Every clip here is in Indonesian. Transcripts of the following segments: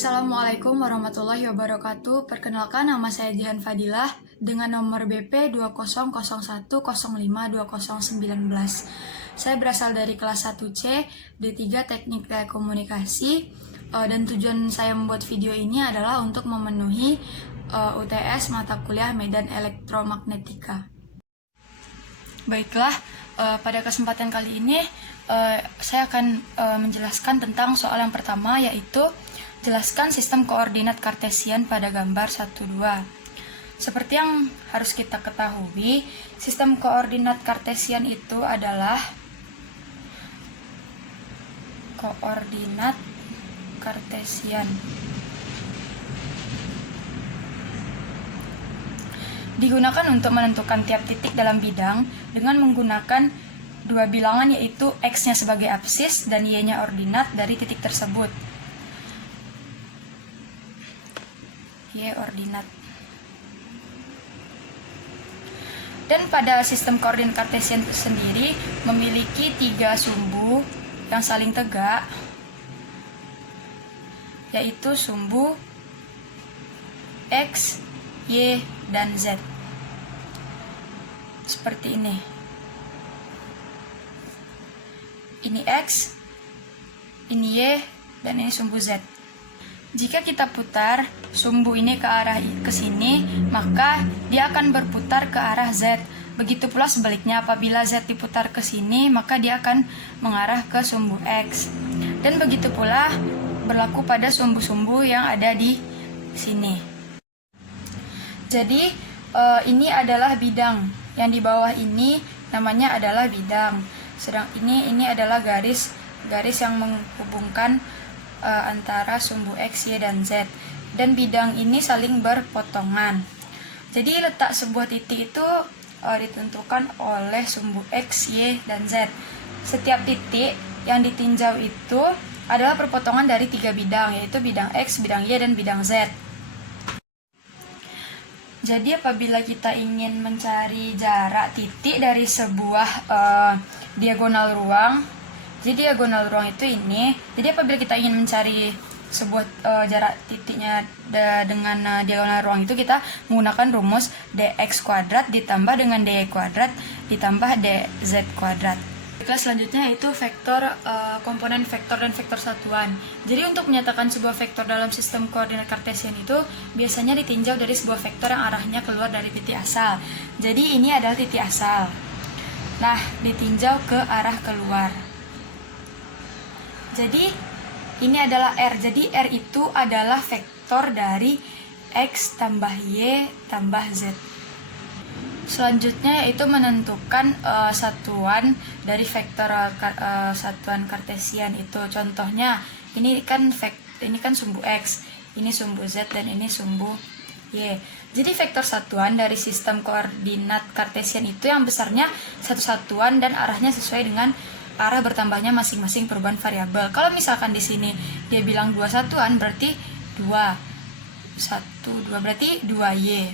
Assalamualaikum warahmatullahi wabarakatuh. Perkenalkan, nama saya Jihan Fadilah dengan nomor BP 2001052019. Saya berasal dari kelas 1C D3 Teknik Telekomunikasi, dan tujuan saya membuat video ini adalah untuk memenuhi UTS mata kuliah Medan Elektromagnetika. Baiklah, pada kesempatan kali ini saya akan menjelaskan tentang soal yang pertama, yaitu jelaskan sistem koordinat kartesian pada gambar 1-2. Seperti yang harus kita ketahui, sistem koordinat kartesian itu adalah koordinat kartesian. Digunakan untuk menentukan tiap titik dalam bidang dengan menggunakan dua bilangan, yaitu X-nya sebagai absis dan Y-nya ordinat dari titik tersebut. Y ordinat. Dan pada sistem koordinat kartesian sendiri memiliki 3 sumbu yang saling tegak, yaitu sumbu X, Y, dan Z. Seperti ini. Ini X, ini Y, dan ini sumbu Z. Jika kita putar sumbu ini ke arah ke sini, maka dia akan berputar ke arah Z. Begitu pula sebaliknya, apabila Z diputar ke sini, maka dia akan mengarah ke sumbu X. Dan begitu pula berlaku pada sumbu-sumbu yang ada di sini. Jadi ini adalah bidang. Yang di bawah ini namanya adalah bidang. Sedang ini adalah garis yang menghubungkan antara sumbu X, Y, dan Z. Dan bidang ini saling berpotongan. Jadi letak sebuah titik itu ditentukan oleh sumbu X, Y, dan Z. Setiap titik yang ditinjau itu adalah perpotongan dari 3 bidang, yaitu bidang X, bidang Y, dan bidang Z. Jadi apabila kita ingin mencari jarak titik dari sebuah diagonal ruang, jadi diagonal ruang itu ini. Jadi apabila kita ingin mencari sebuah jarak titiknya dengan diagonal ruang itu, kita menggunakan rumus dx kuadrat ditambah dengan dy kuadrat ditambah dz kuadrat. Kelas selanjutnya yaitu vektor, komponen vektor dan vektor satuan. Jadi untuk menyatakan sebuah vektor dalam sistem koordinat kartesian itu biasanya ditinjau dari sebuah vektor yang arahnya keluar dari titik asal. Jadi ini adalah titik asal. Nah, ditinjau ke arah keluar. Jadi ini adalah R. Jadi R itu adalah vektor dari X tambah Y tambah Z. Selanjutnya yaitu menentukan satuan dari vektor satuan kartesian itu. Contohnya ini kan sumbu X, ini sumbu Z, dan ini sumbu Y. Jadi vektor satuan dari sistem koordinat kartesian itu yang besarnya satu satuan dan arahnya sesuai dengan arah bertambahnya masing-masing perubahan variabel. Kalau misalkan di sini dia bilang 2 satuan, berarti 2 berarti 2Y.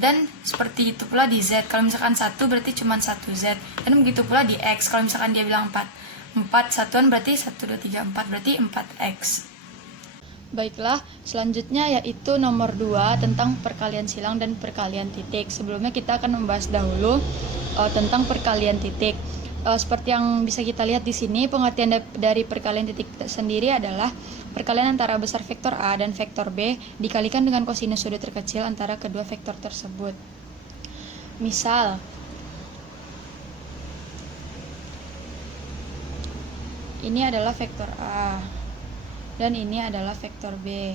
Dan seperti itu pula di Z. Kalau misalkan 1 berarti cuma 1 Z. Dan begitu pula di X. Kalau misalkan dia bilang 4 satuan berarti 1, 2, 3, 4 berarti 4X. Baiklah, selanjutnya yaitu nomor 2 tentang perkalian silang dan perkalian titik. Sebelumnya kita akan membahas dahulu tentang perkalian titik. Seperti yang bisa kita lihat di sini, pengertian dari perkalian titik sendiri adalah perkalian antara besar vektor A dan vektor B dikalikan dengan kosinus sudut terkecil antara kedua vektor tersebut. Misal, ini adalah vektor A dan ini adalah vektor B.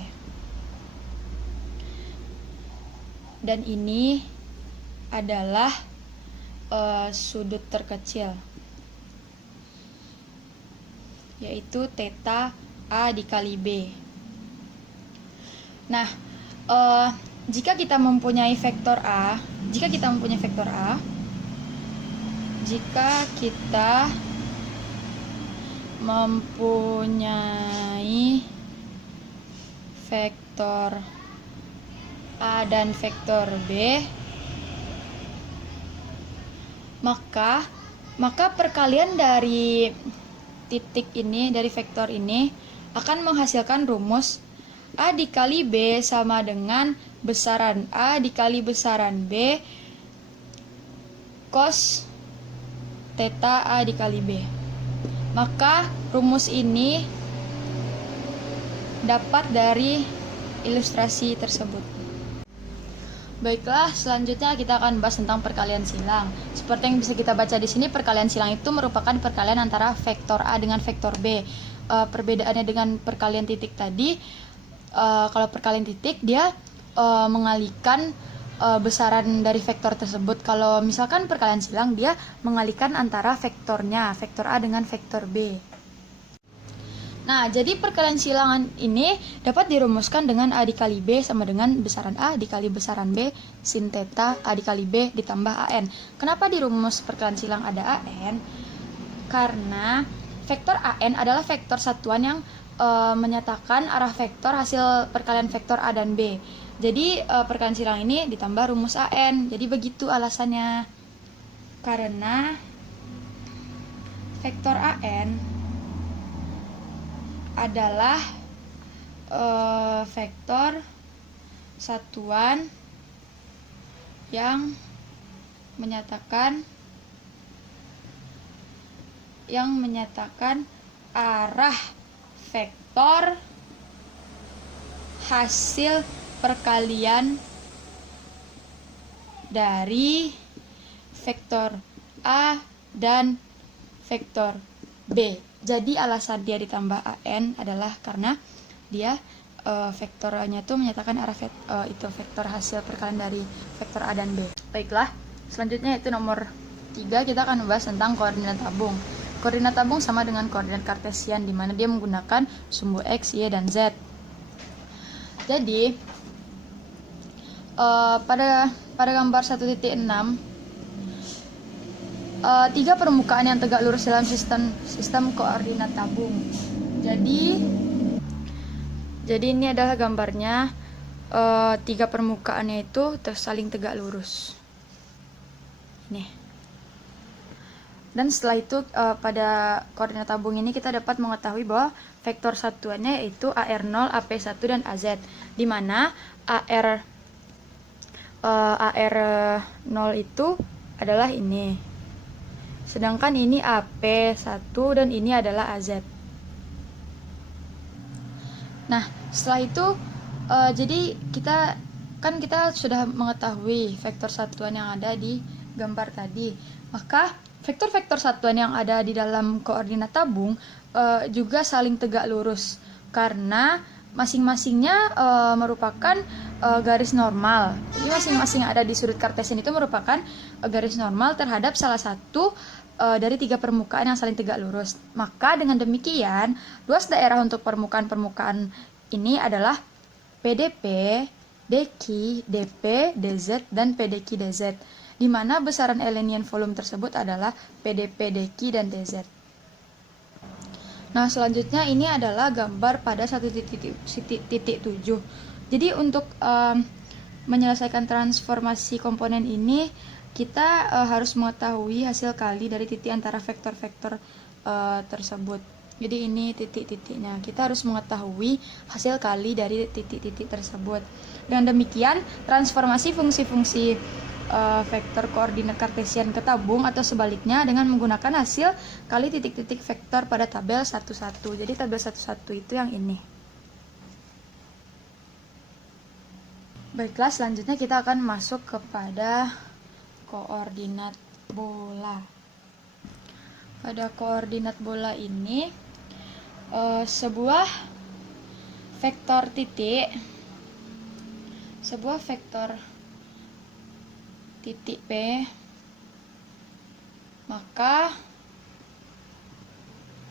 Dan ini adalah sudut terkecil, yaitu theta A dikali B. Nah, jika kita mempunyai vektor A, jika kita mempunyai vektor A dan vektor B, maka perkalian dari titik ini, dari vektor ini akan menghasilkan rumus A dikali B sama dengan besaran A dikali besaran B cos theta A dikali B. Maka rumus ini dapat dari ilustrasi tersebut. Baiklah, selanjutnya kita akan bahas tentang perkalian silang. Seperti yang bisa kita baca di sini, perkalian silang itu merupakan perkalian antara vektor A dengan vektor B. Perbedaannya dengan perkalian titik tadi, kalau perkalian titik dia mengalihkan besaran dari vektor tersebut. Kalau misalkan perkalian silang dia mengalihkan antara vektornya, vektor A dengan vektor B. Nah, jadi perkalian silangan ini dapat dirumuskan dengan A dikali B sama dengan besaran A dikali besaran B sin theta A dikali B ditambah AN. Kenapa dirumus perkalian silang ada AN? Karena vektor AN adalah vektor satuan yang menyatakan arah vektor hasil perkalian vektor A dan B. Jadi perkalian silang ini ditambah rumus AN. Jadi begitu alasannya. Karena vektor AN adalah vektor satuan yang menyatakan arah vektor hasil perkalian dari vektor A dan vektor B. Jadi alasan dia ditambah AN adalah karena dia vektornya itu menyatakan arah vektor hasil perkalian dari vektor A dan B. Baiklah, selanjutnya itu nomor 3 kita akan membahas tentang koordinat tabung. Koordinat tabung sama dengan koordinat kartesian di mana dia menggunakan sumbu X, Y, dan Z. Jadi pada gambar 1.6 tiga permukaan yang tegak lurus dalam sistem koordinat tabung. Jadi ini adalah gambarnya, tiga permukaannya itu saling tegak lurus. Ini. Dan setelah itu pada koordinat tabung ini kita dapat mengetahui bahwa vektor satuannya yaitu AR0, AP1 dan AZ, di mana AR0 itu adalah ini. Sedangkan ini AP1 dan ini adalah AZ. Nah, setelah itu jadi kita sudah mengetahui vektor satuan yang ada di gambar tadi. Maka vektor-vektor satuan yang ada di dalam koordinat tabung juga saling tegak lurus karena masing-masingnya merupakan garis normal. Jadi masing-masing yang ada di sudut kartesian itu merupakan garis normal terhadap salah satu dari tiga permukaan yang saling tegak lurus. Maka dengan demikian, luas daerah untuk permukaan-permukaan ini adalah PDP, DQ, DP, DZ, dan PDQ, DZ, di mana besaran Eulerian volume tersebut adalah PDP, DQ, dan DZ. Nah, selanjutnya ini adalah gambar pada 1.7. Jadi untuk menyelesaikan transformasi komponen ini, kita harus mengetahui hasil kali dari titik antara vektor-vektor tersebut. Jadi ini titik-titiknya. Kita harus mengetahui hasil kali dari titik-titik tersebut. Dengan demikian, transformasi fungsi-fungsi vektor koordinat kartesian ke tabung atau sebaliknya dengan menggunakan hasil kali titik-titik vektor pada tabel 11. Jadi tabel 11 itu yang ini. Baiklah, selanjutnya kita akan masuk kepada koordinat bola. Pada koordinat bola ini sebuah vektor titik P, maka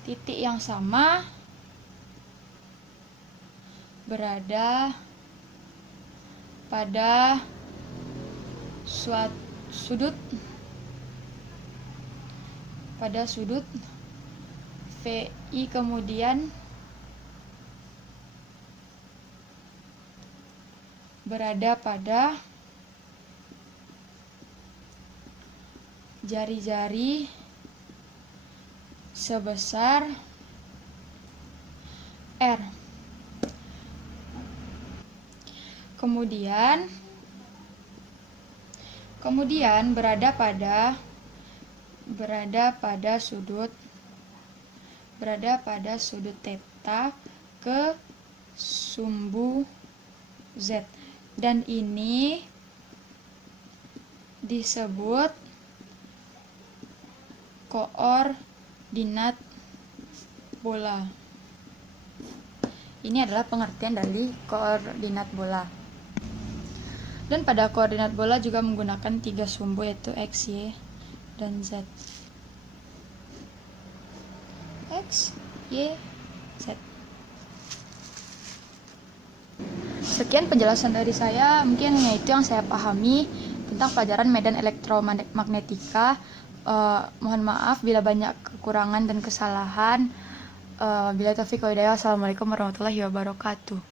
titik yang sama berada pada suatu sudut VI, kemudian berada pada jari-jari sebesar R. Kemudian berada pada sudut theta ke sumbu Z, dan ini disebut koordinat bola. Ini adalah pengertian dari koordinat bola. Dan pada koordinat bola juga menggunakan 3 sumbu, yaitu X, Y, dan Z. X, Y, Z. Sekian penjelasan dari saya, mungkin hanya itu yang saya pahami tentang pelajaran medan elektromagnetika. Mohon maaf bila banyak kekurangan dan kesalahan. Bila taufiq wa hidayah. Wassalamualaikum warahmatullahi wabarakatuh.